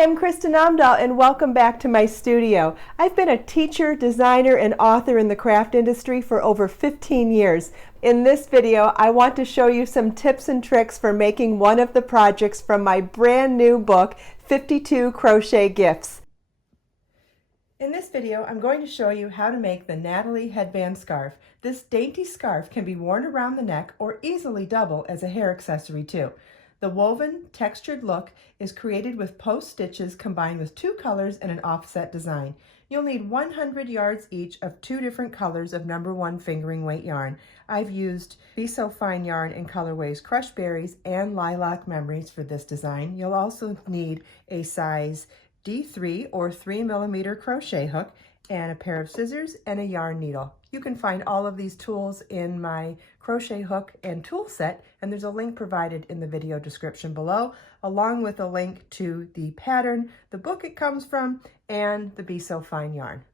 Hi, I'm Kristen Amdahl and welcome back to my studio. I've been a teacher, designer, and author in the craft industry for over 15 years. In this video, I want to show you some tips and tricks for making one of the projects from my brand new book, 52 Crochet Gifts. In this video, I'm going to show you how to make the Natalie Headband Scarf. This dainty scarf can be worn around the neck or easily double as a hair accessory too. The woven, textured look is created with post stitches combined with 2 colors and an offset design. You'll need 100 yards each of 2 different colors of #1 fingering weight yarn. I've used Be So Fine yarn in colorways Crushed Berries and Lilac Memories for this design. You'll also need a size D3 or 3mm crochet hook and a pair of scissors and a yarn needle. You can find all of these tools in my crochet hook and tool set, and there's a link provided in the video description below, along with a link to the pattern, the book it comes from, and the Be So Fine yarn.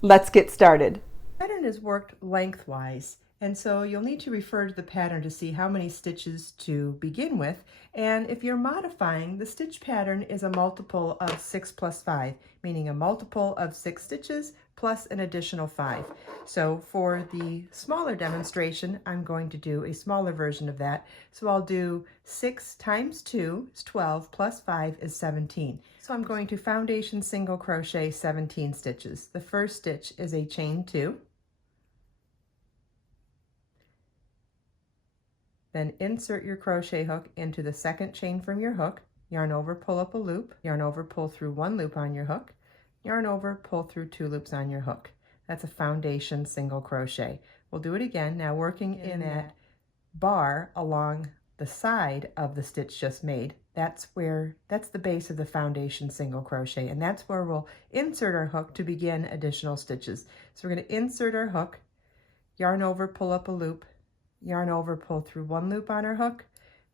Let's get started. The pattern is worked lengthwise, and so you'll need to refer to the pattern to see how many stitches to begin with. And if you're modifying, the stitch pattern is a multiple of 6 plus 5, meaning a multiple of 6 stitches plus an additional 5. So for the smaller demonstration, I'm going to do a smaller version of that. So I'll do 6 times 2 is 12 plus 5 is 17. So I'm going to foundation single crochet 17 stitches. The first stitch is a chain 2. Then insert your crochet hook into the second chain from your hook, yarn over, pull up a loop, yarn over, pull through 1 loop on your hook, yarn over, pull through 2 loops on your hook. That's a foundation single crochet. We'll do it again, now working in that bar along the side of the stitch just made. That's the base of the foundation single crochet, and that's where we'll insert our hook to begin additional stitches. So we're going to insert our hook, yarn over, pull up a loop, yarn over, pull through 1 loop on our hook,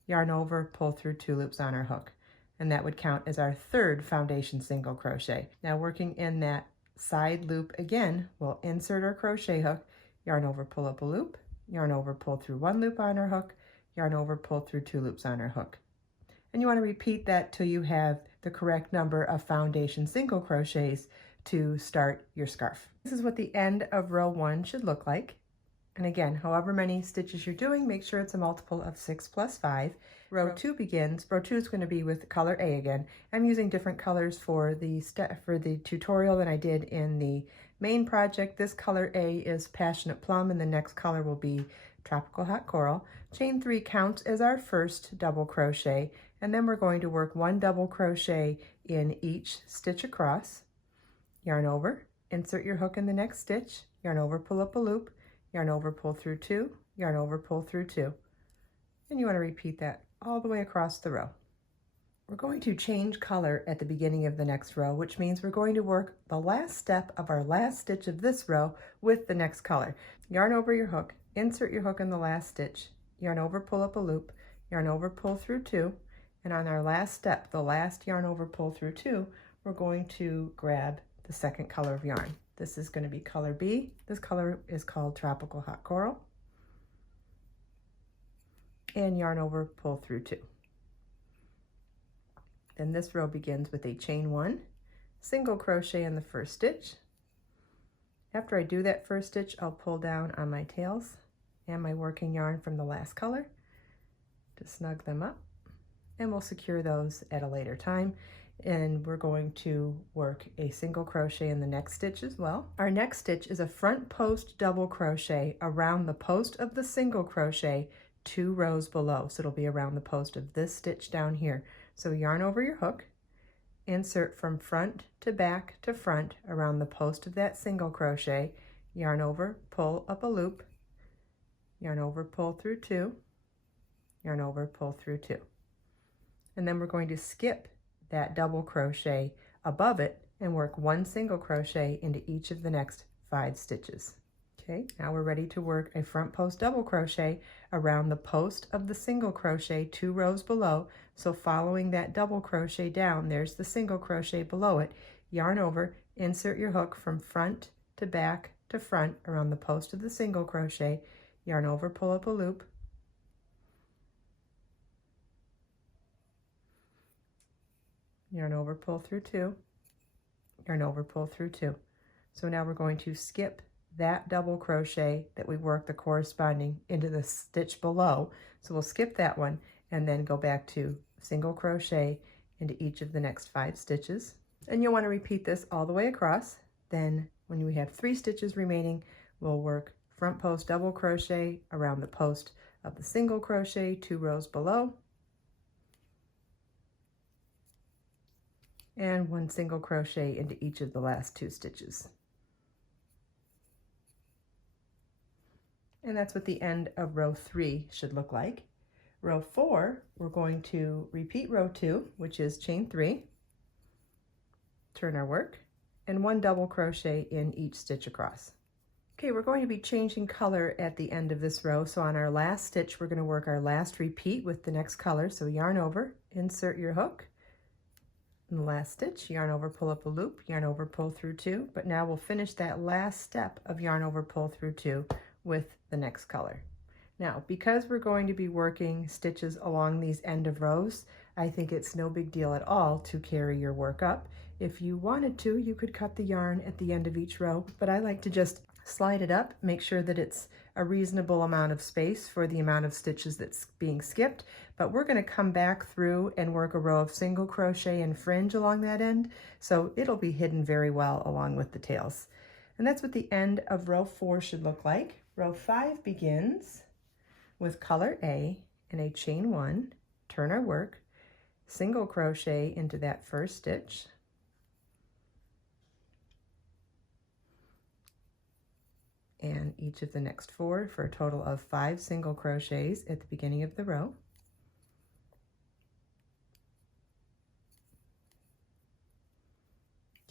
yarn over, pull through 2 loops on our hook. And that would count as our third foundation single crochet. Now working in that side loop again, we'll insert our crochet hook, yarn over, pull up a loop, yarn over, pull through 1 loop on our hook, yarn over, pull through 2 loops on our hook. And you want to repeat that till you have the correct number of foundation single crochets to start your scarf. This is what the end of row 1 should look like. And again, however many stitches you're doing, make sure it's a multiple of 6 plus 5. Row 2 begins. Row 2 is going to be with color A again. I'm using different colors for the tutorial than I did in the main project. This color A is Passionate Plum, and the next color will be Tropical Hot Coral. Chain 3 counts as our first double crochet, and then we're going to work 1 double crochet in each stitch across. Yarn over, insert your hook in the next stitch, yarn over, pull up a loop, yarn over, pull through 2, yarn over, pull through 2. And you want to repeat that all the way across the row. We're going to change color at the beginning of the next row, which means we're going to work the last step of our last stitch of this row with the next color. Yarn over your hook, insert your hook in the last stitch, yarn over, pull up a loop, yarn over, pull through 2, and on our last step, the last yarn over, pull through 2, we're going to grab the second color of yarn. This is going to be color B. This color is called Tropical Hot Coral. And yarn over, pull through 2. Then this row begins with a chain 1, single crochet in the first stitch. After I do that first stitch, I'll pull down on my tails and my working yarn from the last color to snug them up, and we'll secure those at a later time. And we're going to work a single crochet in the next stitch as well. Our next stitch is a front post double crochet around the post of the single crochet 2 rows below. So it'll be around the post of this stitch down here. So yarn over your hook, insert from front to back to front around the post of that single crochet, yarn over, pull up a loop, yarn over, pull through 2, yarn over, pull through 2. And then we're going to skip that double crochet above it and work 1 single crochet into each of the next 5 stitches. Okay, now we're ready to work a front post double crochet around the post of the single crochet 2 rows below. So following that double crochet down, there's the single crochet below it. Yarn over, insert your hook from front to back to front around the post of the single crochet, yarn over, pull up a loop, yarn over, pull through 2, yarn over, pull through 2. So now we're going to skip that double crochet that we worked the corresponding into the stitch below. So we'll skip that one and then go back to single crochet into each of the next 5 stitches. And you'll want to repeat this all the way across. Then when we have 3 stitches remaining, we'll work front post double crochet around the post of the single crochet 2 rows below, and 1 single crochet into each of the last 2 stitches. And that's what the end of row 3 should look like. Row 4, we're going to repeat row 2, which is chain 3, turn our work, and 1 double crochet in each stitch across. Okay, we're going to be changing color at the end of this row. So on our last stitch, we're going to work our last repeat with the next color. So yarn over, insert your hook. In the last stitch, yarn over, pull up a loop, yarn over, pull through 2. But now we'll finish that last step of yarn over, pull through 2 with the next color. Now, because we're going to be working stitches along these end of rows, I think it's no big deal at all to carry your work up. If you wanted to, you could cut the yarn at the end of each row, but I like to just slide it up, make sure that it's a reasonable amount of space for the amount of stitches that's being skipped. But we're going to come back through and work a row of single crochet and fringe along that end, so it'll be hidden very well along with the tails. And that's what the end of row 4 should look like. Row 5 begins with color A and a chain 1, turn our work, single crochet into that first stitch, and each of the next 4 for a total of 5 single crochets at the beginning of the row.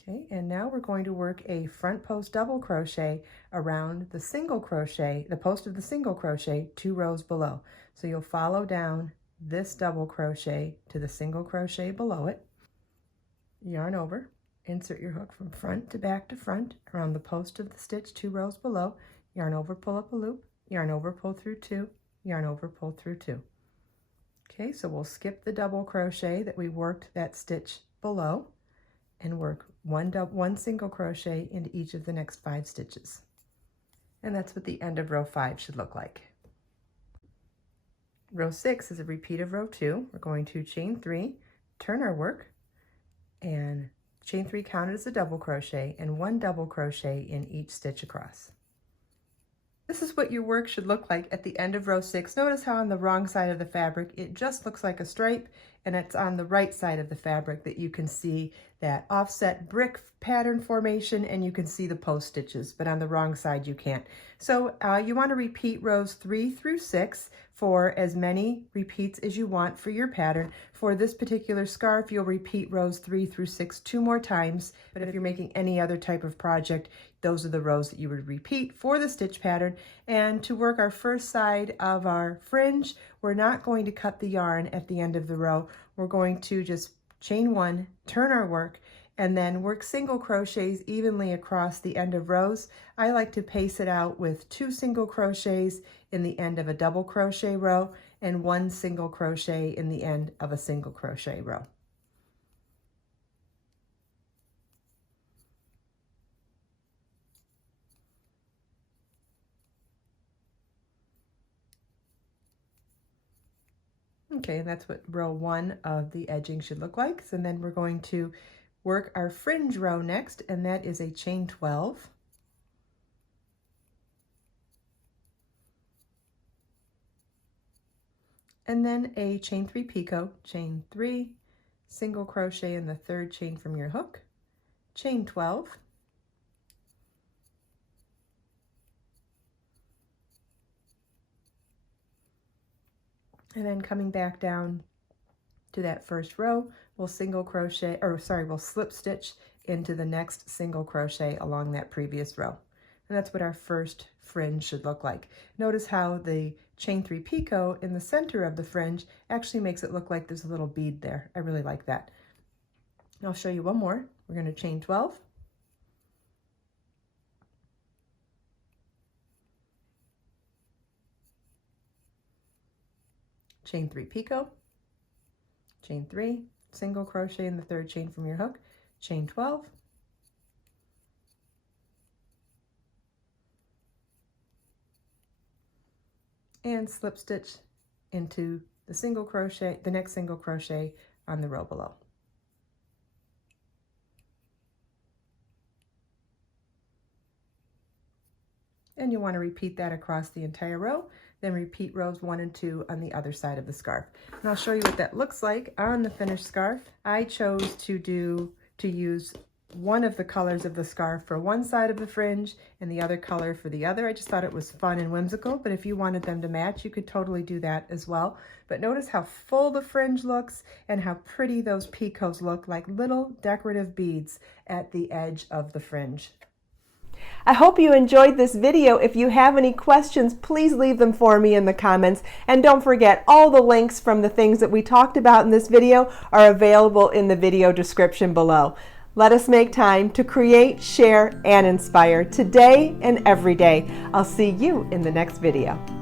Okay, and now we're going to work a front post double crochet around the single crochet, the post of the single crochet 2 rows below. So you'll follow down this double crochet to the single crochet below it, yarn over, insert your hook from front to back to front around the post of the stitch 2 rows below, yarn over, pull up a loop, yarn over, pull through 2, yarn over, pull through 2. Okay, so we'll skip the double crochet that we worked that stitch below and work one single crochet into each of the next 5 stitches. And that's what the end of row 5 should look like. Row 6 is a repeat of row 2. We're going to chain 3, turn our work, and chain 3 counted as a double crochet and 1 double crochet in each stitch across. This is what your work should look like at the end of row 6. Notice how on the wrong side of the fabric it just looks like a stripe, and it's on the right side of the fabric that you can see that offset brick pattern formation and you can see the post stitches, but on the wrong side you can't. So you want to repeat rows 3 through 6 for as many repeats as you want for your pattern. For this particular scarf, you'll repeat rows 3 through 6 2 more times, but if you're making any other type of project, those are the rows that you would repeat for the stitch pattern. And to work our first side of our fringe, we're not going to cut the yarn at the end of the row. We're going to just chain 1, turn our work, and then work single crochets evenly across the end of rows. I like to pace it out with 2 single crochets in the end of a double crochet row and 1 single crochet in the end of a single crochet row. Okay, that's what row 1 of the edging should look like. So then we're going to work our fringe row next, and that is a chain 12. And then a chain 3 picot, chain 3, single crochet in the 3rd chain from your hook, chain 12, and then coming back down to that first row, we'll single crochet, or sorry, we'll slip stitch into the next single crochet along that previous row. And that's what our first fringe should look like. Notice how the chain 3 picot in the center of the fringe actually makes it look like there's a little bead there. I really like that. I'll show you one more. We're going to chain 12. Chain 3 picot, chain 3, single crochet in the third chain from your hook, chain 12, and slip stitch into the single crochet, the next single crochet on the row below. And you want to repeat that across the entire row, then repeat rows 1 and 2 on the other side of the scarf. And I'll show you what that looks like on the finished scarf. I chose to use one of the colors of the scarf for one side of the fringe and the other color for the other. I just thought it was fun and whimsical, but if you wanted them to match, you could totally do that as well. But notice how full the fringe looks and how pretty those picots look, like little decorative beads at the edge of the fringe. I hope you enjoyed this video. If you have any questions, please leave them for me in the comments. And don't forget, all the links from the things that we talked about in this video are available in the video description below. Let us make time to create, share, and inspire today and every day. I'll see you in the next video.